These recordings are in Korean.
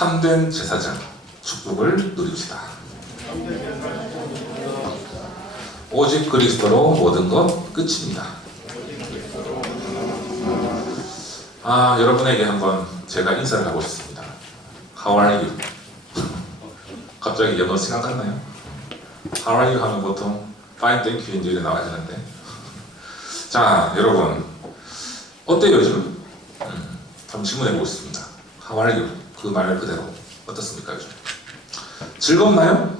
참된 제사장 축복을 누립시다. 오직 그리스도로 모든 것 끝입니다. 여러분에게 한번 제가 인사를 하고 싶습니다. How are you? 갑자기 영어 생각났나요? How are you 하면 보통 Fine, thank you 이제 나와야 되는데. 자, 여러분 어때요 요즘? 한번 질문해보고 싶습니다. How are you? 그 말 그대로 어떻습니까 요즘? 즐겁나요?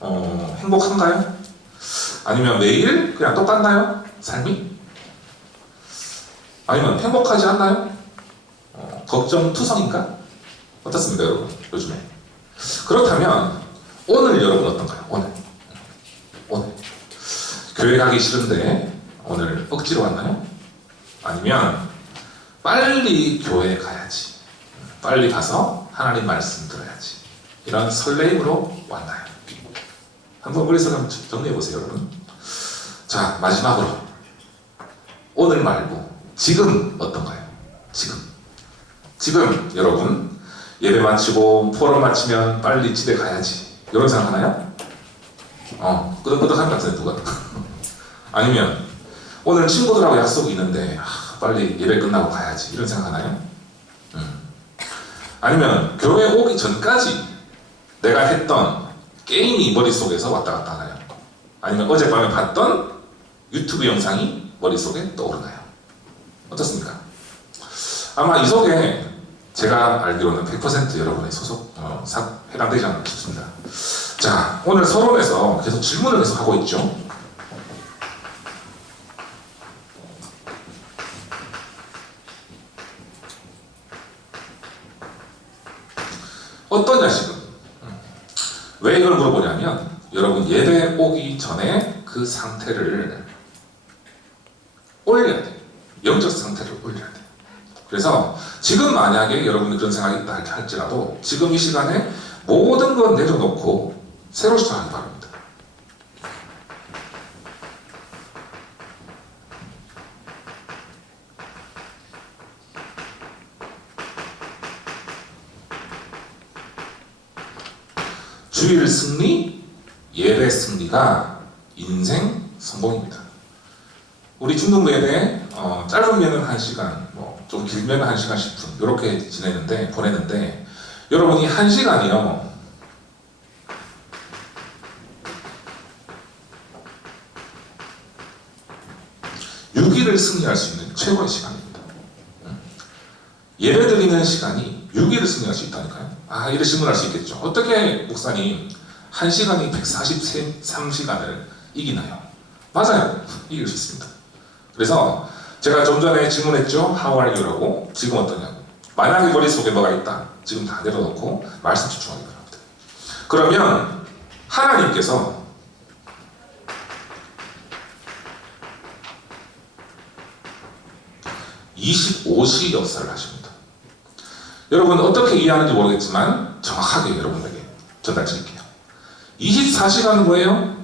행복한가요? 아니면 매일 그냥 똑같나요? 삶이? 아니면 행복하지 않나요? 걱정투성인가? 어떻습니까 여러분 요즘에? 그렇다면 오늘 여러분 어떤가요? 오늘 교회 가기 싫은데 오늘 억지로 왔나요? 아니면 빨리 교회 가야지, 빨리 가서 하나님 말씀 들어야지, 이런 설레임으로 왔나요? 한번 머릿속에 한번 정리해보세요 여러분. 자, 마지막으로 오늘 말고 지금 어떤가요? 지금 여러분 예배 마치고 포럼 마치면 빨리 집에 가야지 이런 생각하나요? 끄덕끄덕한 것 같은데 누가? 아니면 오늘 친구들하고 약속이 있는데 빨리 예배 끝나고 가야지 이런 생각하나요? 아니면 교회 오기 전까지 내가 했던 게임이 머릿속에서 왔다 갔다 하나요? 아니면 어젯밤에 봤던 유튜브 영상이 머릿속에 떠오르나요? 어떻습니까? 아마 이 속에 제가 알기로는 100% 여러분의 소속 해당되지 않나 싶습니다. 자, 오늘 서론에서 계속 질문을 계속 하고 있죠. 어떠냐 지금? 왜 이걸 물어보냐면 여러분 예배 오기 전에 그 상태를 올려야 돼요. 영적 상태를 올려야 돼요. 그래서 지금 만약에 여러분이 그런 생각이 있다 할지라도 지금 이 시간에 모든 것 내려놓고 새로 시작하기 바랍니다. 주일 승리, 예배 승리가 인생 성공입니다. 우리 중등부 예배 짧으면 1시간, 좀 길면 1시간 10분 이렇게 보내는데 여러분이 1시간이요 6일을 승리할 수 있는 최고의 시간입니다. 예배 드리는 시간이 6일을 승리할 수 있다니까요. 이렇게 질문할 수 있겠죠. 어떻게 목사님 1시간이 143시간을 이기나요? 맞아요. 이길 수 있습니다. 그래서 제가 좀 전에 질문했죠. How are you? 라고. 지금 어떠냐고. 만약에 머릿속에 뭐가 있다. 지금 다 내려놓고 말씀 집중하기 바랍니다. 그러면 하나님께서 (25시) 역사를 하십니다. 여러분 어떻게 이해하는지 모르겠지만 정확하게 여러분에게 전달드릴게요. 24시간은 뭐예요?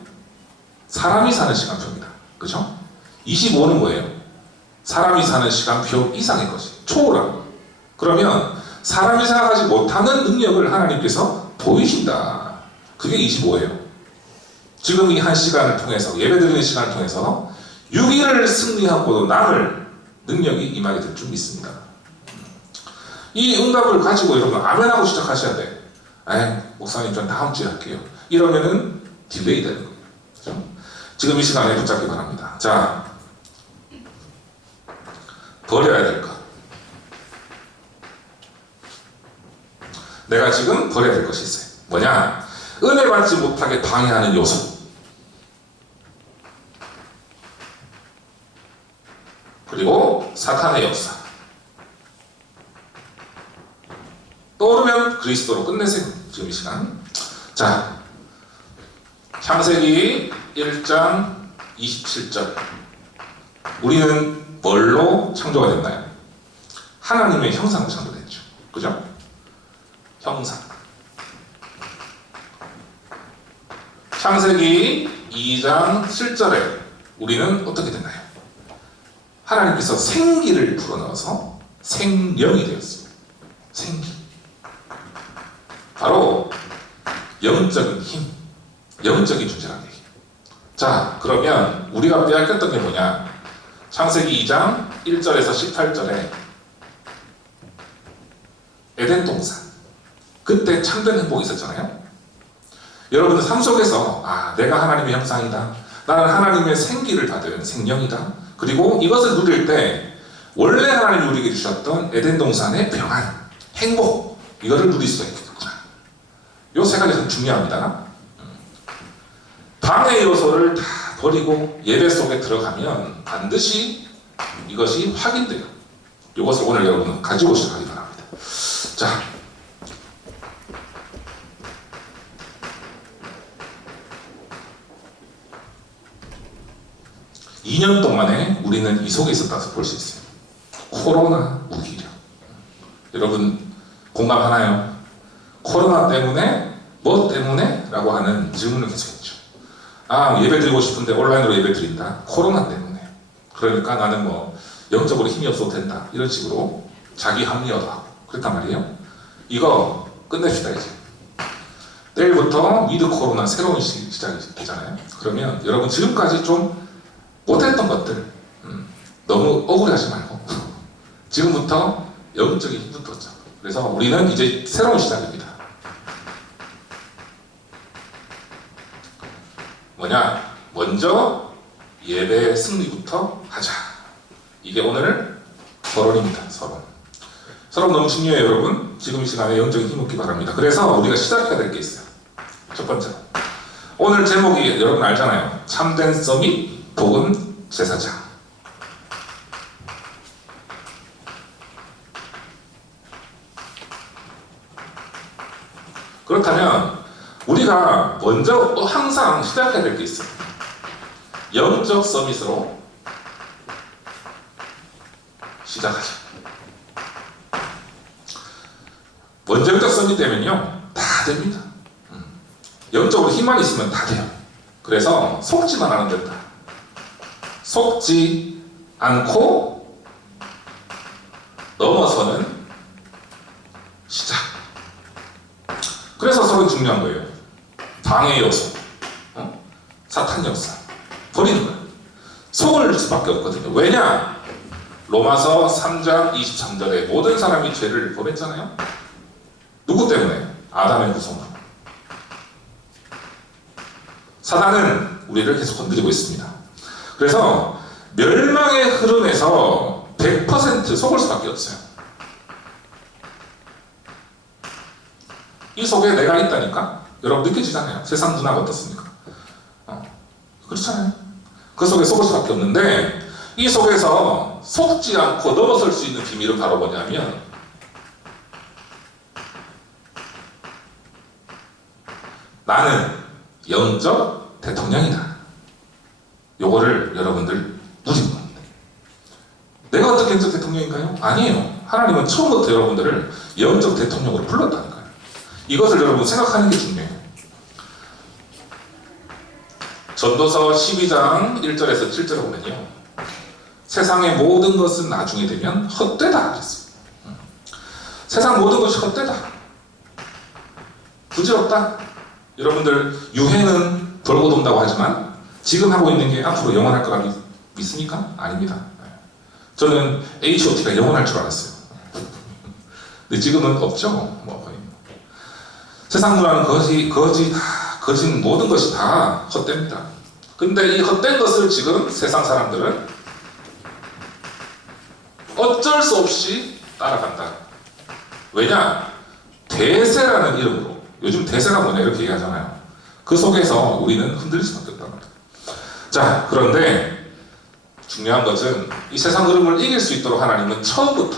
사람이 사는 시간표입니다. 그죠? 25는 뭐예요? 사람이 사는 시간표 이상의 것이 초월한. 그러면 사람이 생각하지 못하는 능력을 하나님께서 보이신다. 그게 25예요. 지금 이 1시간을 통해서 예배드리는 시간을 통해서 6일을 승리하고도 남을 능력이 임하게 될 줄 믿습니다. 이 응답을 가지고 여러분 아멘하고 시작하셔야 돼. 목사님 전 다음 주에 할게요. 이러면은 딜레이 되는 거예요. 그렇죠? 지금 이 시간에 붙잡기 바랍니다. 자, 버려야 될 것. 내가 지금 버려야 될 것이 있어요. 뭐냐? 은혜 받지 못하게 방해하는 요소. 그리고 사탄의 역사. 떠오르면 그리스도로 끝내세요. 지금 이 시간. 자, 창세기 1장 27절. 우리는 뭘로 창조가 됐나요? 하나님의 형상으로 창조됐죠. 그죠? 형상. 창세기 2장 7절에 우리는 어떻게 됐나요? 하나님께서 생기를 불어넣어서 생명이 되었습니다. 생기. 영적인 힘, 영적인 존재라는 얘기예요. 자, 그러면 우리가 빼앗겼던 게 뭐냐? 창세기 2장 1절에서 18절에 에덴 동산, 그때 참된 행복이 있었잖아요. 여러분은 삶 속에서 내가 하나님의 형상이다, 나는 하나님의 생기를 받은 생명이다, 그리고 이것을 누릴 때 원래 하나님이 우리에게 주셨던 에덴 동산의 평안, 행복, 이거를 누릴 수가 있겠구나. 이 세 가지가 중요합니다. 방해 요소를 다 버리고 예배 속에 들어가면 반드시 이것이 확인돼요. 이것을 오늘 여러분은 가지고 시작하기 바랍니다. 자, (2년) 동안에 우리는 이 속에 있었다고 볼 수 있어요. 코로나 무기력. 여러분 공감하나요? 코로나 때문에 뭐 때문에? 라고 하는 질문을 계속했죠. 예배 드리고 싶은데 온라인으로 예배 드린다. 코로나 때문에. 그러니까 나는 뭐 영적으로 힘이 없어도 된다. 이런 식으로 자기 합리화도 하고 그랬단 말이에요. 이거 끝냅시다 이제. 내일부터 위드 코로나 새로운 시작이 되잖아요. 그러면 여러분 지금까지 좀 못했던 것들 너무 억울해하지 말고 지금부터 영적인 힘부터 얻자. 그래서 우리는 이제 새로운 시작입니다. 뭐냐? 먼저 예배 승리부터 하자. 이게 오늘 서론입니다. 서론 너무 중요해요, 여러분. 지금 이 시간에 영적인 힘 얻기 바랍니다. 그래서 우리가 시작해야 될 게 있어요. 첫 번째로 오늘 제목이 여러분 알잖아요. 참된 서밋 복음 제사장. 그렇다면 우리가 먼저 항상 시작해야 될 게 있어요. 영적 서밋으로 시작하자. 먼저 영적 서밋 되면요 다 됩니다. 영적으로 힘만 있으면 다 돼요. 그래서 속지만 않으면 된다. 속지 않고 넘어서는 시작. 그래서 서로 중요한 거예요. 방해 요소, 사탄 역사 버리는 거예요. 속을 수밖에 없거든요. 왜냐? 로마서 3장 23절에 모든 사람이 죄를 범했잖아요. 누구 때문에? 아담의 구성으로. 사단은 우리를 계속 건드리고 있습니다. 그래서 멸망의 흐름에서 100% 속을 수밖에 없어요. 이 속에 내가 있다니까? 여러분 느껴지잖아요. 세상 문화가 어떻습니까? 그렇잖아요. 그 속에 속을 수밖에 없는데 이 속에서 속지 않고 넘어설 수 있는 비밀은 바로 뭐냐면 나는 영적 대통령이다. 요거를 여러분들 누리는 겁니다. 내가 어떻게 영적 대통령인가요? 아니에요. 하나님은 처음부터 여러분들을 영적 대통령으로 불렀다니까요. 이것을 여러분 생각하는 게 중요해요. 전도서 12장 1절에서 7절에 보면요. 세상의 모든 것은 나중에 되면 헛되다 그랬어요. 세상 모든 것이 헛되다. 부질없다. 여러분들 유행은 돌고 돈다고 하지만 지금 하고 있는 게 앞으로 영원할 거라 믿습니까? 아닙니다. 저는 H.O.T가 영원할 줄 알았어요. 근데 지금은 없죠. 뭐 거의. 세상 문화는 거짓 모든 것이 다 헛됩니다. 근데 이 헛된 것을 지금 세상 사람들은 어쩔 수 없이 따라간다. 왜냐? 대세라는 이름으로. 요즘 대세가 뭐냐 이렇게 얘기하잖아요. 그 속에서 우리는 흔들릴 수밖에 없다는 겁니다. 자, 그런데 중요한 것은 이 세상 흐름을 이길 수 있도록 하나님은 처음부터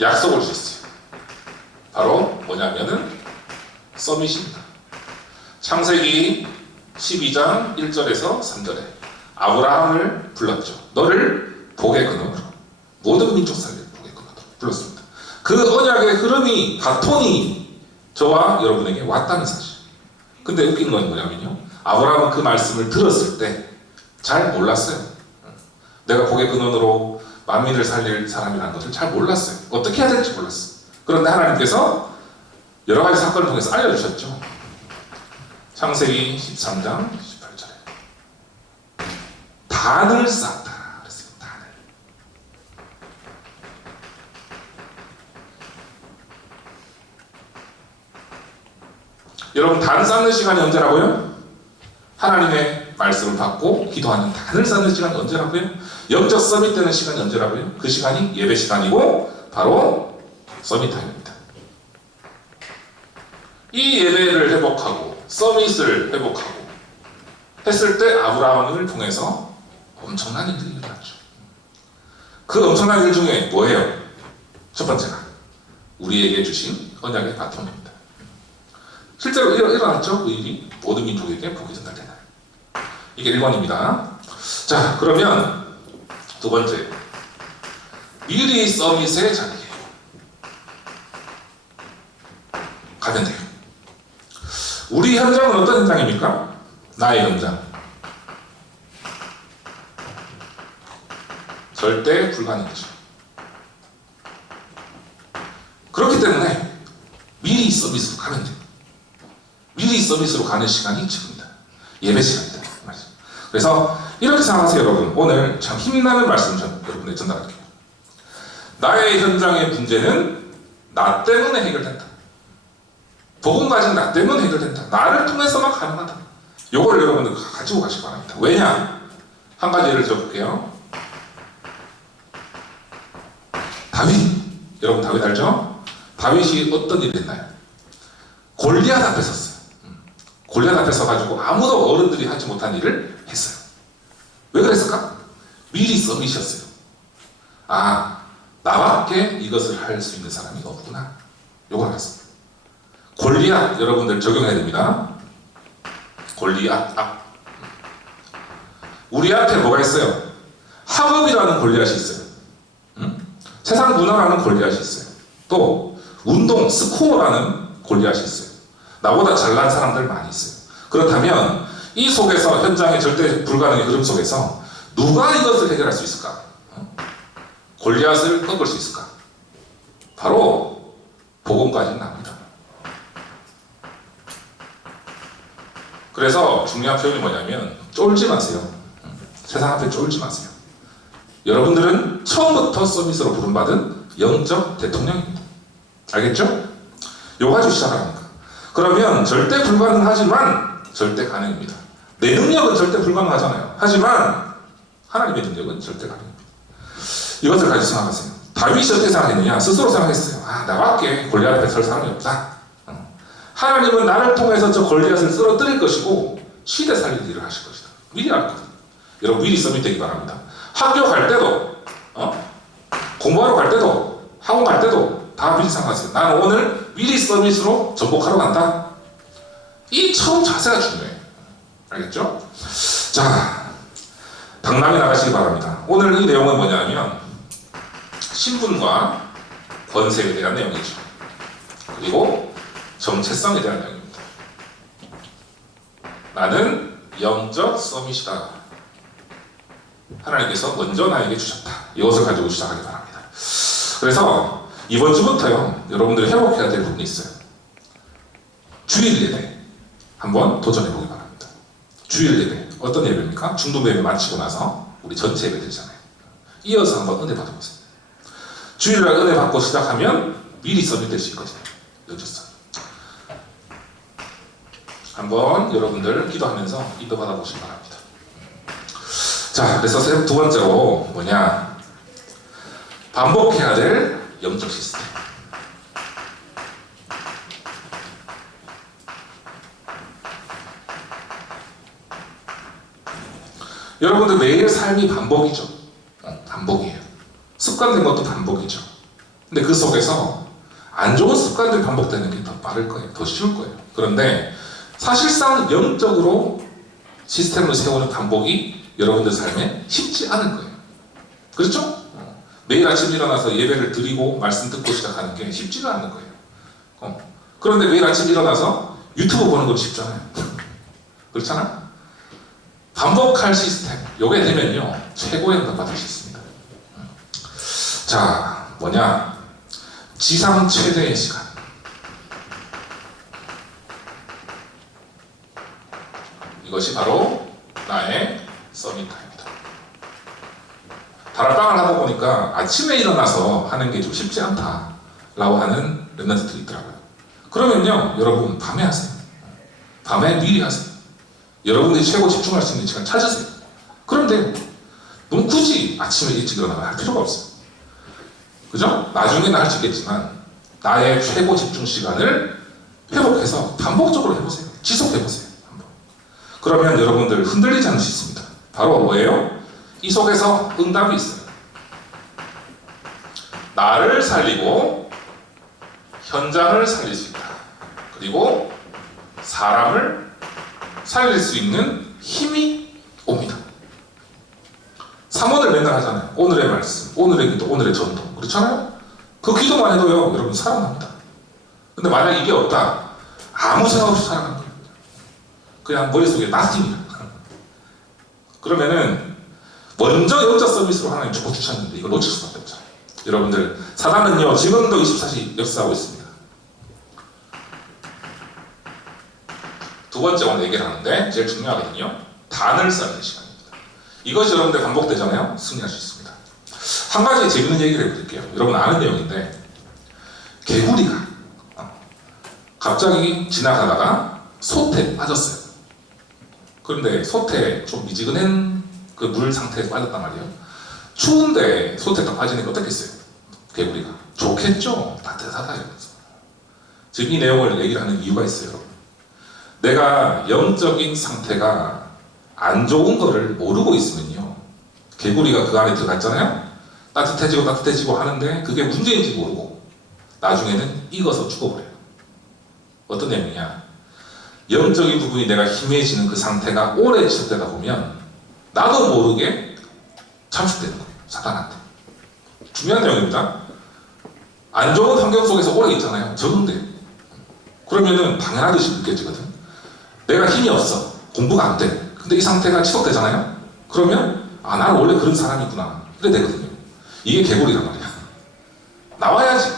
약속을 주셨어요. 바로 뭐냐면은 서밋입니다. 창세기 12장 1절에서 3절에 아브라함을 불렀죠. 너를 복의 근원으로 모든 민족 살릴 복의 근원으로 불렀습니다. 그 언약의 흐름이 바톤이 저와 여러분에게 왔다는 사실. 근데 웃긴 건 뭐냐면요. 아브라함은 그 말씀을 들었을 때 잘 몰랐어요. 내가 복의 근원으로 만민을 살릴 사람이라는 것을 잘 몰랐어요. 어떻게 해야 될지 몰랐어요. 그런데 하나님께서 여러 가지 사건을 통해서 알려주셨죠. 창세기 13장 18절에 단을 쌓았다 그랬어요. 단을. 여러분, 단 쌓는 시간이 언제라고요? 하나님의 말씀을 받고 기도하는 단을 쌓는 시간이 언제라고요? 영적 서밋 되는 시간이 언제라고요? 그 시간이 예배 시간이고 바로 서밋 타임입니다. 이 예배를 회복하고 서밋을 회복하고 했을 때 아브라함을 통해서 엄청난 일들이 일어났죠. 그 엄청난 일 중에 뭐예요? 첫 번째가 우리에게 주신 언약의 바통입니다. 실제로 일어났죠. 그 일이 모든 민족에게 복이 전달되는 이게 1번입니다. 자, 그러면 두 번째, 미리 서밋의 자리에 가면 돼요. 우리 현장은 어떤 현장입니까? 나의 현장. 절대 불가능이죠. 그렇기 때문에 미리 서밋으로 가면 돼요. 미리 서밋으로 가는 시간이 지금입니다. 예배 시간이다. 그래서 이렇게 생각하세요. 여러분, 오늘 참 힘나는 말씀 여러분에게 전달할게요. 나의 현장의 문제는 나 때문에 해결된다. 복음 가진 나 때문에 해결된다. 나를 통해서만 가능하다. 요거를 여러분들 가지고 가시기 바랍니다. 왜냐? 한 가지 예를 들어볼게요. 다윗. 여러분 다윗 알죠? 다윗이 어떤 일을 했나요? 골리앗 앞에 섰어요. 골리앗 앞에 서가지고 아무도 어른들이 하지 못한 일을 했어요. 왜 그랬을까? 미리 서밋이었어요. 아, 나밖에 이것을 할 수 있는 사람이 없구나. 요걸 알았습니다. 골리앗 여러분들 적용해야 됩니다. 골리앗 앞. 우리 앞에 뭐가 있어요? 학업이라는 골리앗이 있어요. 세상 문화라는 골리앗이 있어요. 또 운동 스코어라는 골리앗이 있어요. 나보다 잘난 사람들 많이 있어요. 그렇다면 이 속에서 현장의 절대 불가능의 흐름 속에서 누가 이것을 해결할 수 있을까? 골리앗을 꺾을 수 있을까? 바로 복음까지는 납니다. 그래서 중요한 표현이 뭐냐면 쫄지 마세요. 세상 앞에 쫄지 마세요. 여러분들은 처음부터 서밋으로 부름받은 영적 대통령입니다. 알겠죠? 요거 가지고 시작합니다. 그러면 절대 불가능하지만 절대 가능입니다. 내 능력은 절대 불가능하잖아요. 하지만 하나님의 능력은 절대 가능합니다. 이것을 가지고 생각하세요. 다윗이 어떻게 생각했느냐? 스스로 생각했어요. 아, 나밖에 골리앗 앞에 설 사람이 없다. 하나님은 나를 통해서 저 골리앗을 쓰러뜨릴 것이고 시대 살릴 일을 하실 것이다. 미리 알거든요. 여러분 미리 서밋 되기 바랍니다. 학교 갈 때도 공부하러 갈 때도 학원 갈 때도 다 미리 생각하세요. 나는 오늘 미리 서밋으로 전복하러 간다. 이 처음 자세가 중요해요. 알겠죠? 자, 당당히 나가시기 바랍니다. 오늘 이 내용은 뭐냐면 신분과 권세에 대한 내용이죠. 그리고 정체성에 대한 내용입니다. 나는 영적 서밋이다. 하나님께서 먼저 나에게 주셨다. 이것을 가지고 시작하기 바랍니다. 그래서 이번 주부터요, 여러분들이 회복해야 될 부분이 있어요. 주일 예배 한번 도전해 보기 바랍니다. 주일 예배 어떤 예배입니까? 중동 예배 마치고 나서 우리 전체 예배 드리잖아요. 이어서 한번 은혜 받아보세요. 주일날 은혜 받고 시작하면 미리 서밋 될 수 있거든요. 영적성. 한번 여러분들 기도하면서 인도 받아보시기 바랍니다. 자, 그래서 두 번째로 뭐냐? 반복해야 될 영적 시스템. 여러분들 매일 삶이 반복이죠. 반복이에요. 습관된 것도 반복이죠. 근데 그 속에서 안 좋은 습관들이 반복되는 게 더 빠를 거예요. 더 쉬울 거예요. 그런데 사실상 영적으로 시스템을 세우는 반복이 여러분들 삶에 쉽지 않을 거예요. 그렇죠? 매일 아침 일어나서 예배를 드리고 말씀 듣고 시작하는 게 쉽지가 않은 거예요. 그런데 매일 아침 일어나서 유튜브 보는 건 쉽잖아요. 그렇잖아? 반복할 시스템, 요게 되면요 최고의 응답 받을 수 있습니다. 자, 뭐냐? 지상 최대의 시간. 이것이 바로 나의 서밋타임이다. 다락방을 하다 보니까 아침에 일어나서 하는 게 좀 쉽지 않다라고 하는 랩런트들이 있더라고요. 그러면요, 여러분 밤에 하세요. 밤에 미리 하세요. 여러분들이 최고 집중할 수 있는 시간 찾으세요. 그럼 돼요. 너무 굳이 아침에 일찍 일어나면 할 필요가 없어요. 그죠? 나중에는 할 수 있겠지만 나의 최고 집중 시간을 회복해서 반복적으로 해보세요. 지속해보세요. 한번. 그러면 여러분들 흔들리지 않을 수 있습니다. 바로 뭐예요? 이 속에서 응답이 있어요. 나를 살리고 현장을 살릴 수 있다. 그리고 사람을 살릴 수 있는 힘이 옵니다. 3원을 맨날 하잖아요. 오늘의 말씀, 오늘의 기도, 오늘의 전도. 그렇잖아요? 그 기도만 해도요, 여러분 살아납니다. 근데 만약 이게 없다, 아무 생각 없이 살아가는 거예요. 그냥 머릿속에 nothing이야. 그러면은 먼저 영적 서비스로 하나님 축복 주셨는데 이걸 놓칠 수밖에 없잖아요. 여러분들, 사단은요 지금도 24시 역사하고 있습니다. 두 번째 오늘 얘기를 하는데 제일 중요하거든요. 단을 쌓는 시간입니다. 이것이 여러분들 반복되잖아요. 승리할 수 있습니다. 한 가지 재밌는 얘기를 해드릴게요. 여러분 아는 내용인데, 개구리가 갑자기 지나가다가 솥에 빠졌어요. 그런데 솥에 좀 미지근한 그 물 상태에 빠졌단 말이에요. 추운데 솥에 딱 빠지니까 어떻겠어요? 개구리가 좋겠죠. 따뜻하다 이러면서. 지금 이 내용을 얘기를 하는 이유가 있어요. 여러분. 내가 영적인 상태가 안 좋은 거를 모르고 있으면요, 개구리가 그 안에 들어갔잖아요. 따뜻해지고 하는데 그게 문제인지 모르고 나중에는 익어서 죽어버려요. 어떤 내용이냐? 영적인 부분이 내가 희미해지는 그 상태가 오래 지속되다 보면 나도 모르게 잠식되는 거예요. 사단한테. 중요한 내용입니다. 안 좋은 환경 속에서 오래 있잖아요. 적응돼. 그러면은 당연하듯이 느껴지거든. 내가 힘이 없어. 공부가 안 돼. 근데 이 상태가 지속되잖아요. 그러면 나는 원래 그런 사람이구나. 그래 되거든요. 이게 개구리란 말이야. 나와야지.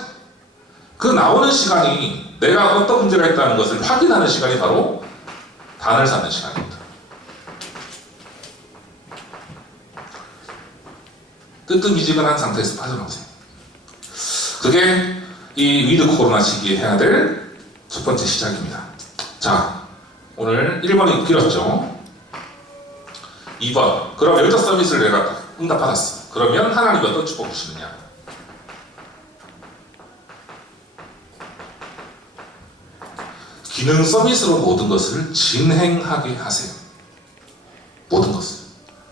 그 나오는 시간이 내가 어떤 문제가 있다는 것을 확인하는 시간이 바로 단을 쌓는 시간입니다. 뜨뜻미지근한 상태에서 빠져나오세요. 그게 이 위드 코로나 시기에 해야 될 첫 번째 시작입니다. 자, 오늘 1번이 길었죠. 2번, 그럼 영적 서비스를 내가 응답받았어. 그러면 하나님이 어떤 축복 주시느냐? 기능 서비스로 모든 것을 진행하게 하세요. 모든 것을.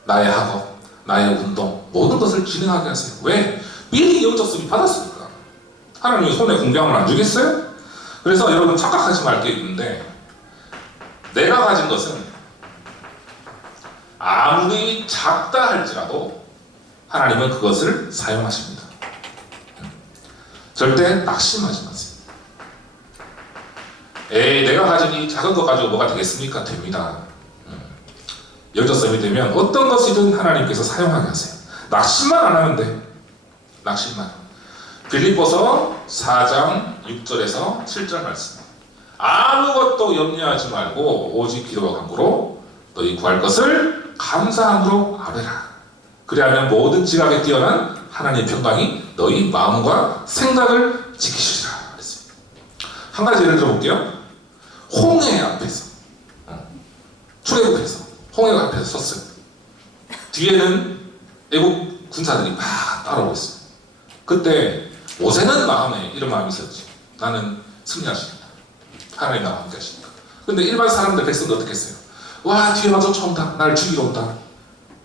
나의 학업, 나의 운동, 모든 것을 진행하게 하세요. 왜? 미리 영적 서비스 받았으니까. 하나님이 손에 공경을 안 주겠어요? 그래서 여러분 착각하지 말 게 있는데, 내가 가진 것은 아무리 작다 할지라도 하나님은 그것을 사용하십니다. 절대 낙심하지 마세요. 에이, 내가 가진 이 작은 것 가지고 뭐가 되겠습니까? 됩니다. 영적 서밋이 되면 어떤 것이든 하나님께서 사용하게 하세요. 낙심만 안 하면 돼. 낙심만. 빌립보서 4장 6절에서 7절 말씀. 아무것도 염려하지 말고 오직 기도와 간구로 너희 구할 것을 감사함으로 아뢰라. 그리하면 모든 지각에 뛰어난 하나님의 평강이 너희 마음과 생각을 지키시리라. 그랬어요. 한 가지 예를 들어볼게요. 홍해 앞에서, 출애굽해서 홍해 앞에서 섰어요. 뒤에는 애국 군사들이 막 따라오고 있어요. 그때 모세는 마음에 이런 마음이 있었지. 나는 승리할 수 있다. 하나님 나와 함께 하시니까. 근데 일반 사람들, 백성들 어떻게 했어요? 와, 뒤에 와서 쫓아온다. 나를 죽이러 온다.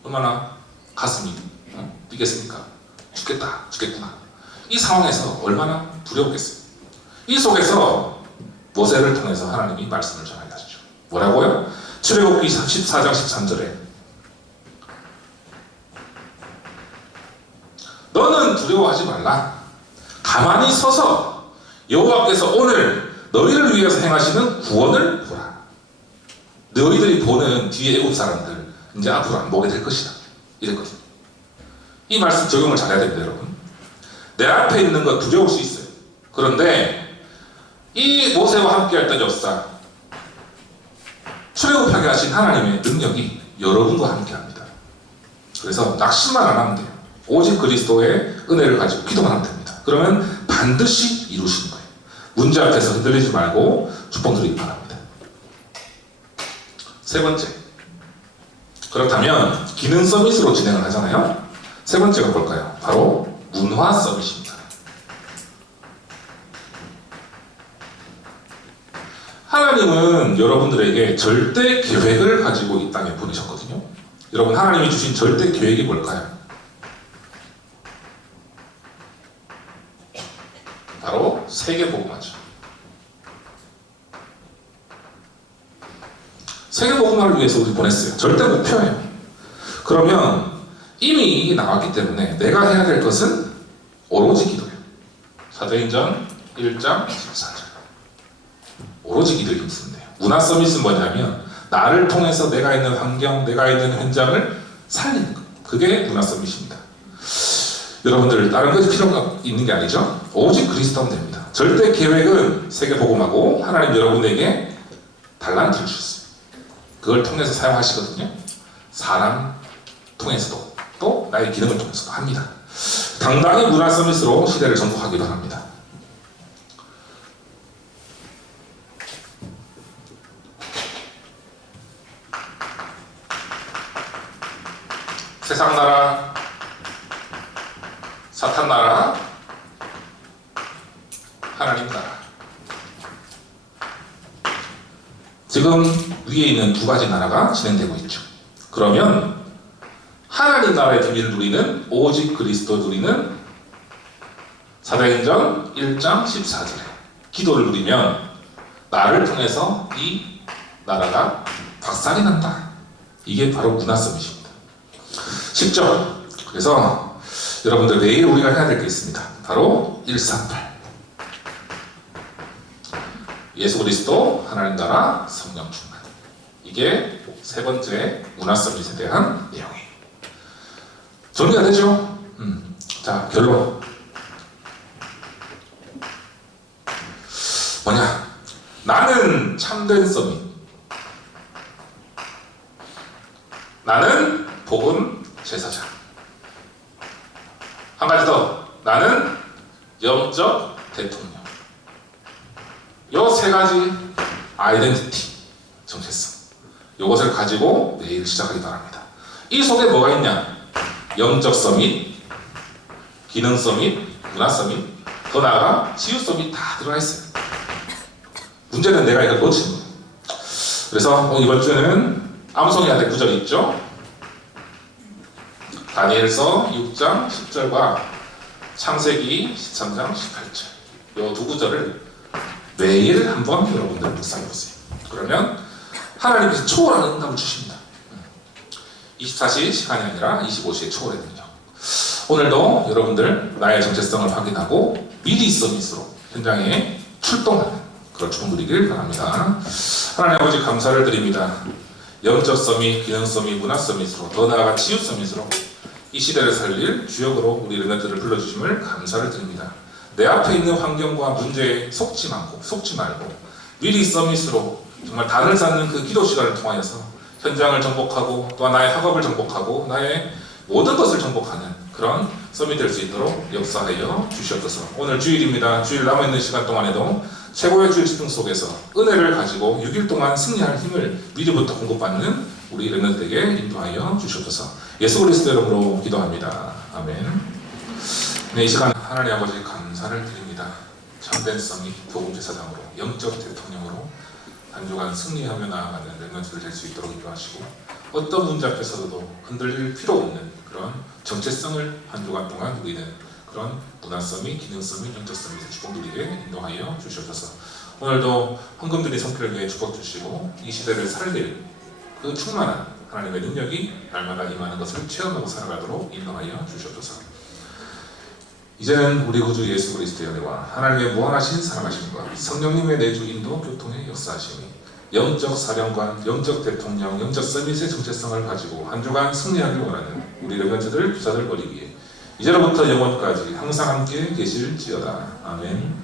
얼마나 가슴이 뛰겠습니까? 죽겠구나. 이 상황에서 얼마나 두려웠겠어요. 이 속에서 모세를 통해서 하나님이 말씀을 전하게 하시죠. 뭐라고요? 출애굽기 14장 13절에 너는 두려워하지 말라. 가만히 서서 여호와께서 오늘 너희를 위해서 행하시는 구원을 보라. 너희들이 보는 뒤에 애굽 사람들 이제 앞으로 안 보게 될 것이다. 이랬거든요. 이 말씀 적용을 잘해야 됩니다, 여러분. 내 앞에 있는 거 두려울 수 있어요. 그런데 이 모세와 함께 했던 역사, 출애굽하게 하신 하나님의 능력이 여러분과 함께합니다. 그래서 낙심만 안 하면 돼요. 오직 그리스도의 은혜를 가지고 기도만 하면 됩니다. 그러면 반드시 이루시는 거예요. 문제 앞에서 흔들리지 말고 축복 누리기 바랍니다. 세 번째, 그렇다면 기능 서밋으로 진행을 하잖아요. 세 번째가 뭘까요? 바로 문화 서밋입니다. 하나님은 여러분들에게 절대 계획을 가지고 이 땅에 보내셨거든요. 여러분, 하나님이 주신 절대 계획이 뭘까요? 바로 세계복음화죠. 세계복음화를 위해서 우리 보냈어요. 절대 목표예요. 그러면 이미 나왔기 때문에 내가 해야 될 것은 오로지 기도예요. 사도행전 1장 14절. 오로지 기도에 힘쓰면 돼요. 문화 서밋은 뭐냐면 나를 통해서 내가 있는 환경, 내가 있는 현장을 살리는 것. 그게 문화 서밋입니다. 여러분들 다른 것이 필요가 있는 게 아니죠. 오직 그리스도 하면 됩니다. 절대 계획은 세계복음하고 하나님 여러분에게 달란트를 주셨어요. 그걸 통해서 사용하시거든요. 사람 통해서도 또 나의 기능을 통해서도 합니다. 당당히 문화 서밋으로 시대를 정복하기 바랍니다. 세상 나라, 사탄 나라, 하나님 나라. 지금 위에 있는 두 가지 나라가 진행되고 있죠. 그러면 하나님 나라의 비밀을 누리는 오직 그리스도 누리는 사도행전 1장 14절에 기도를 누리면 나를 통해서 이 나라가 박살이 난다. 이게 바로 문화 서밋입니다. 10절. 그래서 여러분들 내일 우리가 해야 될 게 있습니다. 바로 138. 예수 그리스도, 하나님 나라, 성령 충만. 이게 세 번째 문화 서밋에 대한 내용이에요. 정리가 되죠? 자, 결론. 뭐냐? 나는 참된 서밋. 나는 복음 제사장. 한 가지 더. 나는 영적 대통령. 요 세 가지 아이덴티티, 정체성. 요것을 가지고 내일 시작하기 바랍니다. 이 속에 뭐가 있냐? 영적 서밋, 기능 서밋, 문화 서밋, 더 나아가 치유 서밋 다 들어가 있어요. 문제는 내가 이걸 놓치는 거예요. 그래서 이번 주에는 암송해야 될 구절이 있죠. 다니엘서 6장 10절과 창세기 13장 18절. 요 두 구절을 매일 한번 여러분들 묵상해보세요. 그러면 하나님께서 초월하는 응답을 주십니다. 24시 시간이 아니라 25시의 초월의 능력. 오늘도 여러분들 나의 정체성을 확인하고 미리 서밋으로 현장에 출동하는 그런 축복 누리길 바랍니다. 하나님 아버지 감사를 드립니다. 영적 서밋, 기능 서밋, 문화 서밋으로 더 나아가 치유 서밋으로 이 시대를 살릴 주역으로 우리 르멘트를 불러주심을 감사를 드립니다. 내 앞에 있는 환경과 문제에 속지 말고 미리 서밋으로 정말 단을 쌓는 그 기도 시간을 통하여서 현장을 정복하고 또한 나의 학업을 정복하고 나의 모든 것을 정복하는 그런 서밋 될 수 있도록 역사하여 주시옵소서. 오늘 주일입니다. 주일 남아있는 시간 동안에도 최고의 주일 집중 속에서 은혜를 가지고 6일 동안 승리할 힘을 미리부터 공급받는 우리 렘넌트에게 인도하여 주시옵소서. 예수 그리스도 이름으로 기도합니다. 아멘. 네, 이 시간 하나님 아버지 감사를 드립니다. 참된 서밋 복음제사장으로 영적 대통령으로 한 주간 승리하며 나아가는 렘넌트들 될 수 있도록 인도하시고 어떤 문제 앞에서도 흔들릴 필요 없는 그런 정체성을 한 주간 동안 누리는 그런 문화 서밋, 기능 서밋, 영적 서밋의 축복 누리게 인도하여 주시옵소서. 오늘도 헌금들이 손길을 위해 축복 주시고 이 시대를 살릴 그 충만한 하나님의 능력이 날마다 임하는 것을 체험하고 살아가도록 인도하여 주시옵소서. 이제는 우리 구주 예수 그리스도의 은혜와 하나님의 무한하신 사랑하심과 성령님의 내주 인도 교통의 역사하심이 영적 사령관, 영적 대통령, 영적 서밋의 정체성을 가지고 한 주간 승리하길 원하는 우리 렘넌트들 부사들 버리기에 이제로부터 영원까지 항상 함께 계실지어다. 아멘.